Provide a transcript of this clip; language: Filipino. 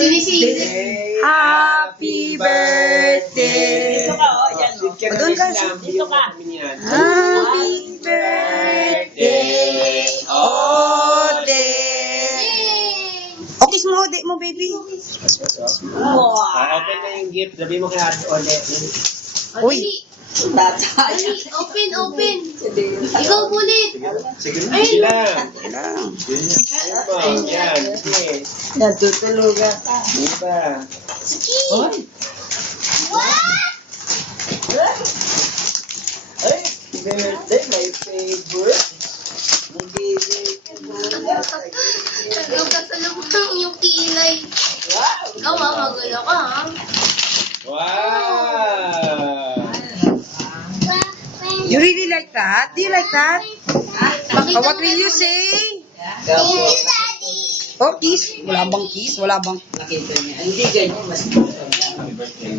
Sinisisi. Happy birthday. Dito ka, oh. Yan, oh. Doon ka. Dito ka. Happy birthday, Ode. Okay, mo, Ode mo, baby. Wow. Open na yung gift. Sabi mo kay Ate Ode. Uy. Open. Ikaw ulit. Sige lang. Lang. Yan. Sige. Natutulugan ka. Diba? Oy! Ay, birthday, my favorite. Nagkasalubong yung kilay. Wow! Ikaw magulo ka ha. Wow! You really like that? Do you like that? What will you say? Oh, kiss. Wala bang kiss? Wala bang... Nakita niya. Hindi ganyan, mas Happy birthday.